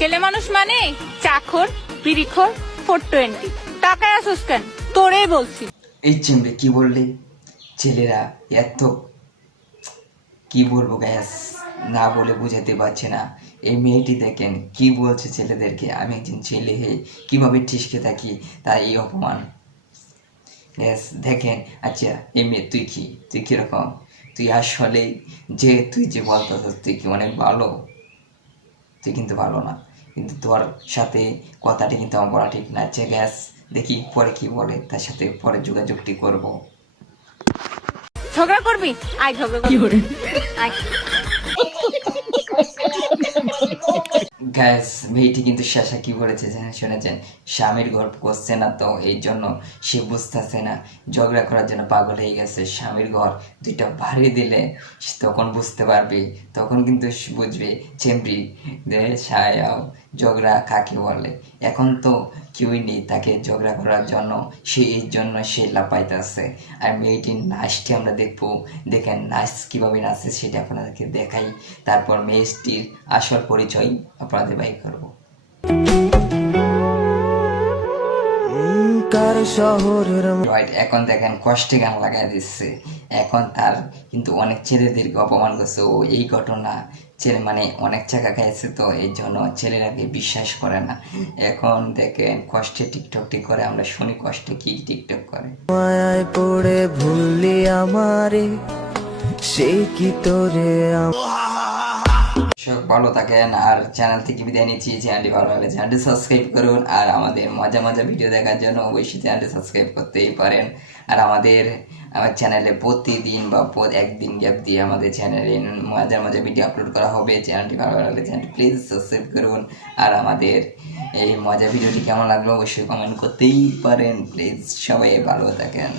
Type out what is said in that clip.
ছেলে মানুষ মানে চাকর বিড়িখোর 420 টাকায় আসুস কেন তোরেই বলছি। এই চিমড়ে কি বললি? ছেলেরা এত কি বলবো গ্যাস, না বলে বুঝাতে পারছে না। এই মেয়েটি দেখেন কি বলছে ছেলেদেরকে, আমি একজন ছেলে হয়ে কিভাবে ঠিসকে থাকি, তাই এই অপমান। গ্যাস দেখেন, আচ্ছা এই মেয়ে তুই কিরকম, তুই আসলে তুই যে বলতেছিস তুই কি অনেক ভালো, তুই কিন্তু ভালো না, কিন্তু তোর সাথে কথাটি কিন্তু আমার বলা ঠিক না। আচ্ছা গ্যাস দেখি পরে কি বলে, তার সাথে পরে যোগাযোগটি করব। ঝগড়া করবি? আয় ঝগড়া করবি। আয়। গ্যাস মেয়েটি কিন্তু শেষা কি বলেছে শুনেছেন? স্বামীর গল্প করছে না তো এই জন্য সে বুঝতেছে না, ঝগড়া করার জন্য পাগল হয়ে গেছে। স্বামীর ঘর দুইটা ভারী দিলে সে তখন বুঝতে পারবে, তখন কিন্তু সে বুঝবে চেমড়ি ছায়াও ঝগড়া কাকে বলে। এখন তো কেউই নেই তাকে ঝগড়া করার জন্য, সে এই জন্য সে লাপাইতেছে। আর মেয়েটির নাচটি আমরা দেখবো, দেখেন নাচ কীভাবে নাচে সেটা আপনাদেরকে দেখাই, তারপর মেয়েটির আসল পরিচয় আপনাদের বাই করবো। এখন দেখেন কষ্টে গান লাগাই দিচ্ছে, এখন তার কিন্তু অনেক ছেলেদেরকে অপমান করছে ও। এই ঘটনা ছেলে মানে অনেক টাকা খাইছে তো এই জন্য ছেলেরাকে বিশ্বাস করে না। এখন দেখেন কষ্টে টিকটকটি করে, আমরা শুনি কষ্টে কি টিকটক করে। মায়ায় পড়ে ভুললি আমারে, সে কি তোরে সব ভালো থাকেন, আর চ্যানেল থেকে বিদায় নিচ্ছি। চ্যানেলটি ভালো লাগলে চ্যানেলটি সাবস্ক্রাইব করুন, আর আমাদের মজা মজা ভিডিও দেখার জন্য অবশ্যই চ্যানেলটি সাবস্ক্রাইব করতেই পারেন। আর আমার চ্যানেলে প্রতিদিন বা একদিন গ্যাপ দিয়ে আমাদের চ্যানেলে মজা মজা ভিডিও আপলোড করা হবে। চ্যানেলটি ভালো লাগলে চ্যানেলটি প্লিজ সাবস্ক্রাইব করুন, আর আমাদের এই মজা ভিডিওটি কেমন লাগলো অবশ্যই কমেন্ট করতেই পারেন। প্লিজ সবাই ভালো থাকেন।